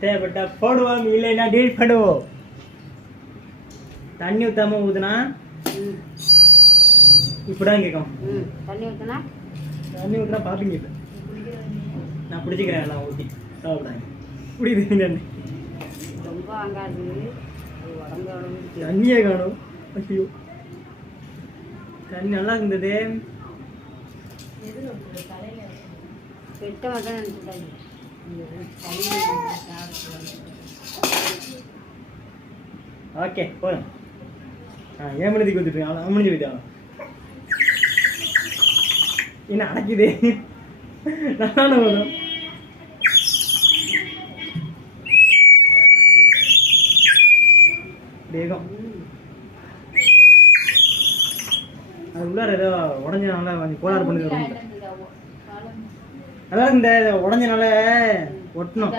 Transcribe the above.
தேவைப்பட்டா போடுவோம், இல்லைன்னா டீல் பண்ணுவோம். தண்ணி ஊத்தாம ஊத்துனா இப்படிதான் கேட்கும். தண்ணி ஊத்துனா பாப்பீங்க. இப்ப நான் பிடிச்சிக்கிறேன், எல்லாம் ஊற்றி சாப்பிடாங்க. பிடிக்குது ரொம்ப வாங்காது, தண்ணியே காணும். ஐயோ, தண்ணி நல்லா இருந்தது. பெட்ட மட்டும் நினைச்சுட்டாங்க. ஓகே போதும். ஏன் மணிக்கு வந்துட்டு அவன் முடிஞ்சு போயிட்டான். என்ன அடைக்குது? நானும் வரும். வேகம் அது உள்ளார ஏதோ உடஞ்சனால கொஞ்சம் கோளாறு பண்ணி வரும். அதான் இந்த உடஞ்சனால ஒட்டணும்.